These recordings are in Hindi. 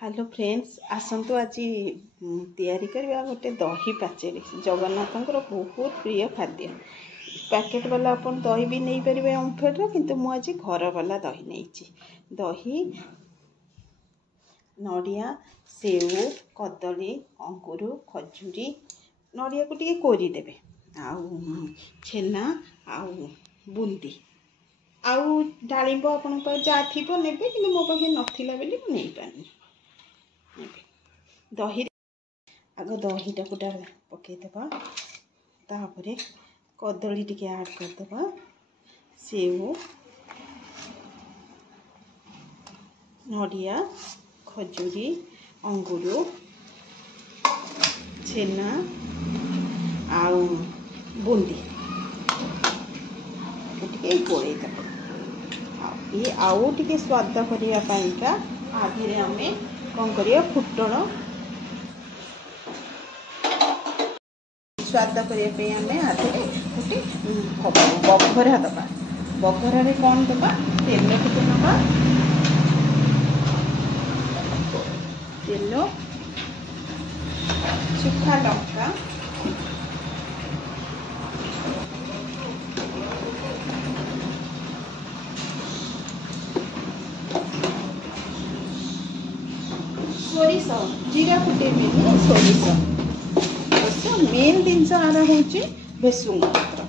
हेलो फ्रेंड्स आसतु आज तैयारी करवा गोटे दही पाचेरी जगन्नाथ बहुत प्रिय खाद्य पैकेट वाला अपन दही भी नहीं पारे ओमफेड किंतु मुझे घर वाला दही नहीं दही नड़िया सेव कदली अंगूर खजूरी नड़िया को टे कोरीदेवे छेना बुंदी आउ डालिंब आपण जहाँ थी ने कि मो पाखे नाला बोली नहीं पानी दही आग दहीटा को पकईदे तापर कदली टिके ऐड करदे सेव नड़िया खजूरी अंगूर छेना आउ बुंदी टिके गोलईदे ये आउ टिके स्वाद करने आधे आम कौन करिया फुटण स्वाद करने आम आधे गोटे बघरा दबा बघर कौन दबा तेल टिके नवा तेल सुखा लंका सोरिष जीरा फुटेबी सोरिष मेन जिनस आर हूँ भेसुंग पत्र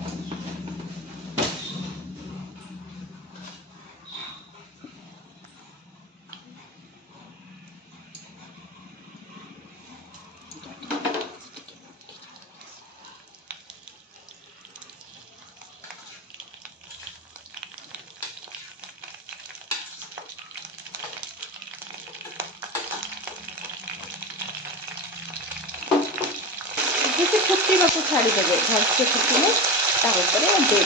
फुटा को छाड़ीदे भलसे फुटिले दे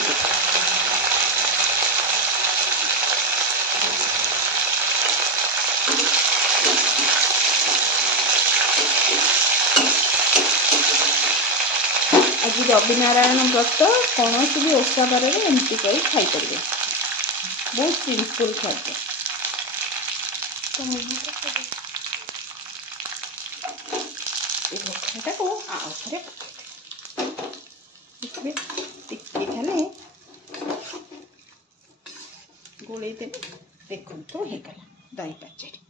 आज रविनारायण व्रत कौन भी ओषा बार एमती कर खाईपर बहुत सिंपल खाद्य भोखटा को आउे टिके खाले गोलईदेवी देखो तो होगला दही पाचेरी।